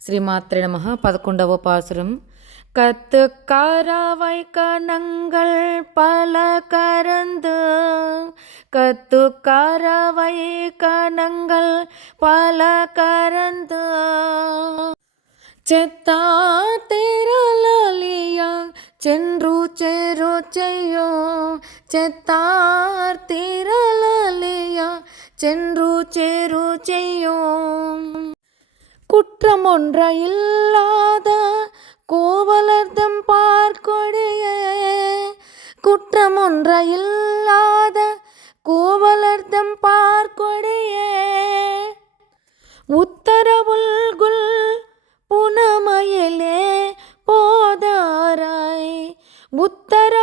శ్రీమాత్రే నమ పదకొండవ పాసురం கத்து கரவை கணங்கள் பல கரந்து கத்து கரவை கணங்கள் பல கரந்து చెత్తా తీరలలియా చెండ్రు చెరు చెయ్యో చెత్తార్ తీరలలియా சென்று செரு செய்யும் குற்றமொன்ற இல்லாத கோவலர்தம் பார்க்கொடியே குற்றமொன்ற இல்லாத கோவலர்தம் பார்க்கொடியே உத்தரவுல்குல் புனமயிலே போதாராய் உத்தர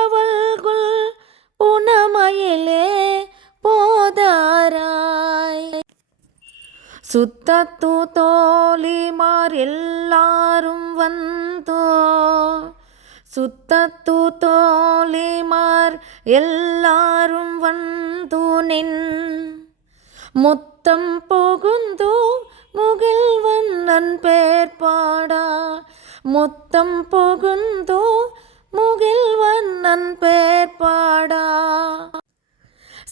சுத்தத்து தோழிமார் எல்லாரும் வந்தோ. சுத்தத்து தோழிமார் எல்லாரும் வந்து நின். முத்தம் புகுந்து முகில்வண்ணன் பேர் பாடா முத்தம் புகுந்து முகில்வண்ணன் பேர் பாடா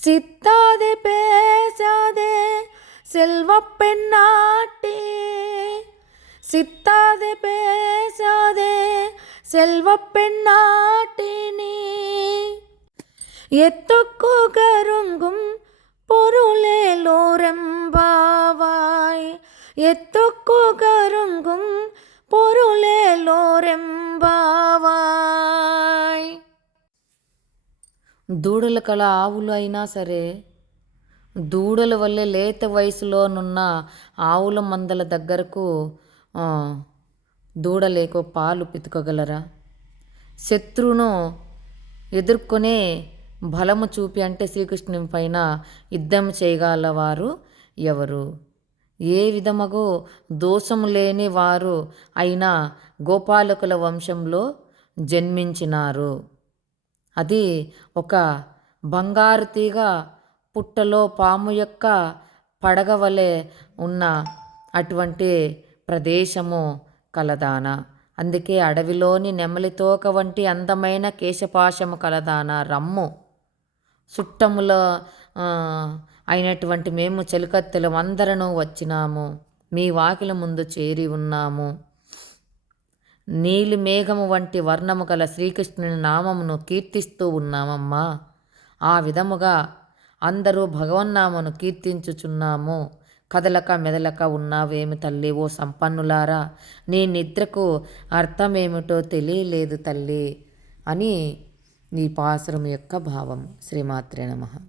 சித்தாதே பேசாதே செல்வ பெண்ணாட்டே சித்தாதே பேசாதே செல்வ பெண்ணாட்டினே எத்துக்கு கருங்கும் பொருளேலோரெம்பாவாய் எத்துக்கு கருங்கும் పొరులేలోరెంబావాయ్ దూడల కళ ఆవులు అయినా సరే దూడల వల్లే లేత వయసులోనున్న ఆవుల మందల దగ్గరకు దూడలేకో పాలు పితుకగలరా? శత్రువును ఎదుర్కొనే బలము చూపి అంటే శ్రీకృష్ణుని పైన యుద్ధం చేయగలవారు ఎవరు? ఏ విధముగో దోషము లేని వారు అయిన గోపాలకుల వంశంలో జన్మించినారు? అది ఒక బంగారు తీగ పుట్టలో పాము యొక్క పడగ వలె ఉన్న అటువంటి ప్రదేశము కలదాన. అందుకే అడవిలోని నెమలి తోక వంటి అందమైన కేశపాశము కలదాన రమ్ము. చుట్టముల అయినటువంటి మేము చెలికత్తెలు అందరను వచ్చినాము. మీ వాకిల ముందు చేరి ఉన్నాము. నీలి మేఘము వంటి వర్ణము గల శ్రీకృష్ణుని నామమును కీర్తిస్తూ ఉన్నామమ్మా. ఆ విధముగా అందరూ భగవన్నామను కీర్తించుచున్నాము. కదలక మెదలక ఉన్నావేమి తల్లి? ఓ సంపన్నులారా నీ నిద్రకు అర్థమేమిటో తెలియలేదు తల్లి అని ఈ పాసురం యొక్క భావం. శ్రీమాత్రే నమః.